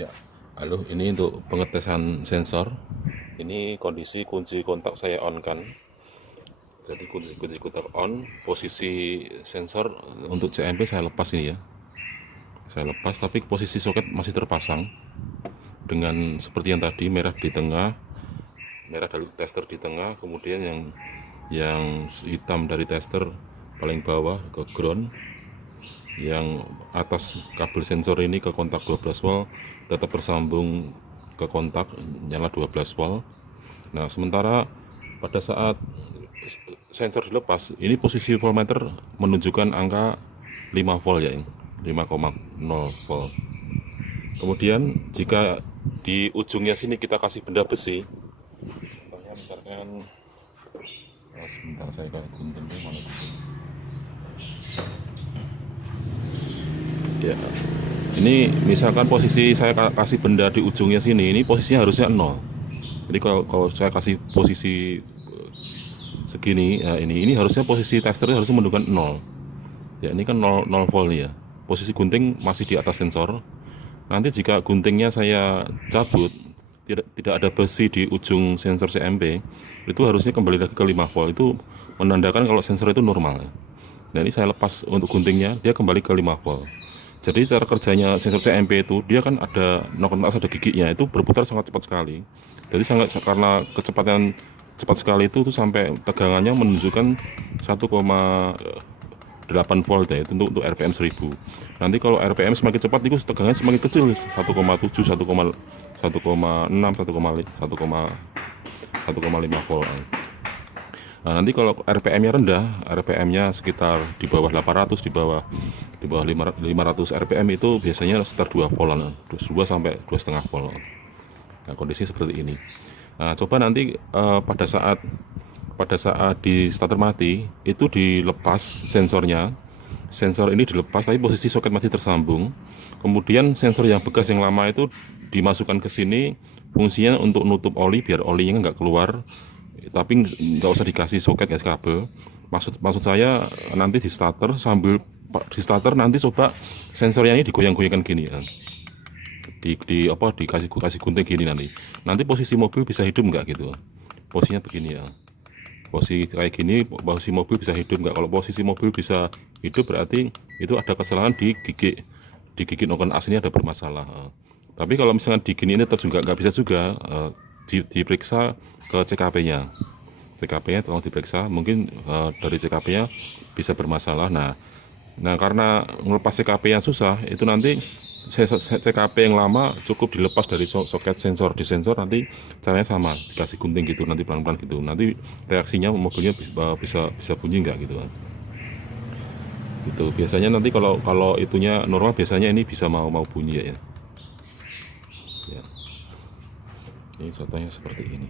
Ya, halo, ini untuk pengetesan sensor. Ini kondisi kunci kontak saya on kan. Jadi kunci kontak on, posisi sensor untuk CMP saya lepas ini ya. Saya lepas, tapi posisi soket masih terpasang dengan seperti yang tadi, merah di tengah, merah dari tester di tengah, kemudian yang hitam dari tester paling bawah ke ground, yang atas kabel sensor ini ke kontak 12 volt tetap bersambung ke kontak nyala 12 volt. Nah, sementara pada saat sensor dilepas, ini posisi voltmeter menunjukkan angka 5 volt ya, 5,0 volt. Kemudian jika di ujungnya sini kita kasih benda besi, contohnya misalkan, sebentar saya kasih guntingnya mana dulu. Ya, ini misalkan posisi saya kasih benda di ujungnya sini, ini posisinya harusnya 0. Jadi kalau saya kasih posisi segini, ya ini harusnya posisi testernya harusnya menunjukkan 0. Ya, ini kan 0 volt ya. Posisi gunting masih di atas sensor. Nanti jika guntingnya saya cabut, tidak ada besi di ujung sensor CMP, itu harusnya kembali lagi ke 5 volt. Itu menandakan kalau sensor itu normal ya. Nah, ini saya lepas untuk guntingnya, dia kembali ke 5 volt. Jadi cara kerjanya sensor CMP itu, dia kan ada ada giginya, itu berputar sangat cepat sekali. Jadi karena kecepatan cepat sekali itu tuh sampai tegangannya menunjukkan 1,8 volt ya, itu untuk RPM 1000. Nanti kalau RPM semakin cepat itu tegangannya semakin kecil, 1,7, 1,6, 1,5 volt. Nah, nanti kalau RPM-nya rendah, RPM-nya sekitar di bawah 800, di bawah 500 RPM, itu biasanya sekitar 2 volt, 2 sampai 2,5 volt. Nah, kondisi seperti ini. Nah, coba nanti pada saat di starter mati itu dilepas sensornya. Sensor ini dilepas tapi posisi soket masih tersambung. Kemudian sensor yang bekas yang lama itu dimasukkan ke sini, fungsinya untuk nutup oli biar olinya nggak keluar, tapi nggak usah dikasih soket, guys, kabel. Maksud saya nanti di starter, sambil di starter nanti coba sensornya ini digoyang-goyangkan gini ya. Dikasih gunting gini, nanti posisi mobil bisa hidup nggak gitu. Posisinya begini ya. Posisi kayak gini, posisi mobil bisa hidup nggak? Kalau posisi mobil bisa hidup berarti itu ada kesalahan di gigi noken as ini ada bermasalah. Tapi kalau misalnya di gini ini tetap juga nggak bisa juga, diperiksa ke CKP-nya. CKP-nya tolong diperiksa, mungkin dari CKP-nya bisa bermasalah. Nah, karena ngelepas CKP yang susah, itu nanti CKP yang lama cukup dilepas dari soket sensor di sensor, nanti caranya sama, dikasih gunting gitu, nanti pelan-pelan gitu, nanti reaksinya mobilnya bisa bunyi nggak gitu kan. Gitu biasanya nanti kalau itunya normal, biasanya ini bisa mau bunyi ya. Ya, ini contohnya seperti ini.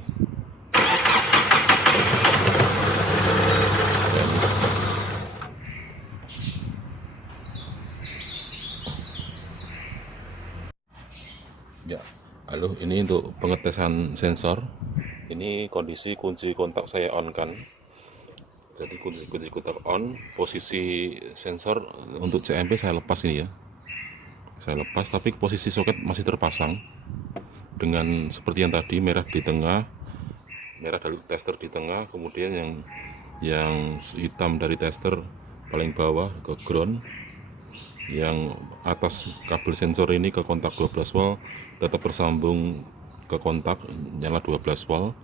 Ya, halo, ini untuk pengetesan sensor. Ini kondisi kunci kontak saya on kan. Jadi kunci kontak on, posisi sensor untuk CMP saya lepas ini ya. Saya lepas, tapi posisi soket masih terpasang dengan seperti yang tadi, merah di tengah, merah dari tester di tengah, kemudian yang hitam dari tester paling bawah ke ground, yang atas kabel sensor ini ke kontak 12 volt tetap bersambung ke kontak nyala 12 volt.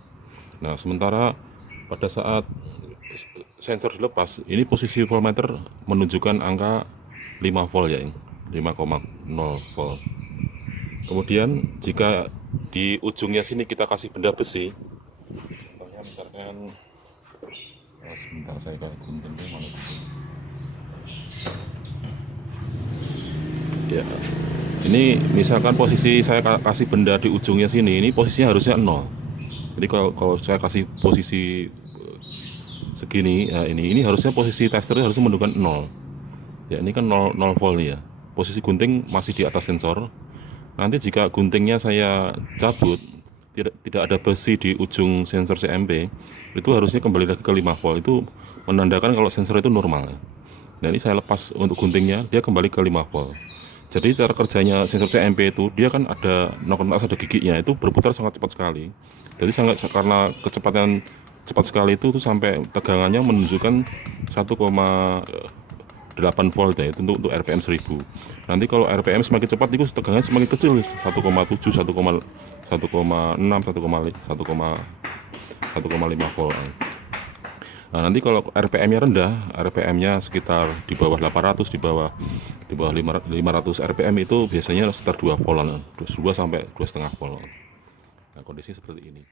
Nah, sementara pada saat sensor dilepas, ini posisi voltmeter menunjukkan angka 5 volt ya, 5,0 volt. Kemudian jika di ujungnya sini kita kasih benda besi, contohnya misalkan, sebentar saya kasih guntingnya mana dulu. Ya, ini misalkan posisi saya kasih benda di ujungnya sini, ini posisinya harusnya 0. Jadi kalau saya kasih posisi segini, ya ini harusnya posisi testernya harusnya menunjukkan 0. Ya, ini kan 0 volt ya. Posisi gunting masih di atas sensor. Nanti jika guntingnya saya cabut, tidak ada besi di ujung sensor CMP, itu harusnya kembali lagi ke 5 volt. Itu menandakan kalau sensor itu normal. Nah, ini saya lepas untuk guntingnya, dia kembali ke 5 volt. Jadi cara kerjanya sensor CMP itu dia kan ada ada giginya, itu berputar sangat cepat sekali. Jadi karena kecepatan cepat sekali itu tuh sampai tegangannya menunjukkan 1,8 volt ya, itu untuk RPM 1000. Nanti kalau RPM semakin cepat itu tegangannya semakin kecil, 1,7, 1,6, 1,5 volt. Nah, nanti kalau RPM-nya rendah, RPM-nya sekitar di bawah 800, di bawah 500 RPM itu biasanya sekitar 2 volt, 2 sampai 2,5 volt. Nah, kondisi seperti ini.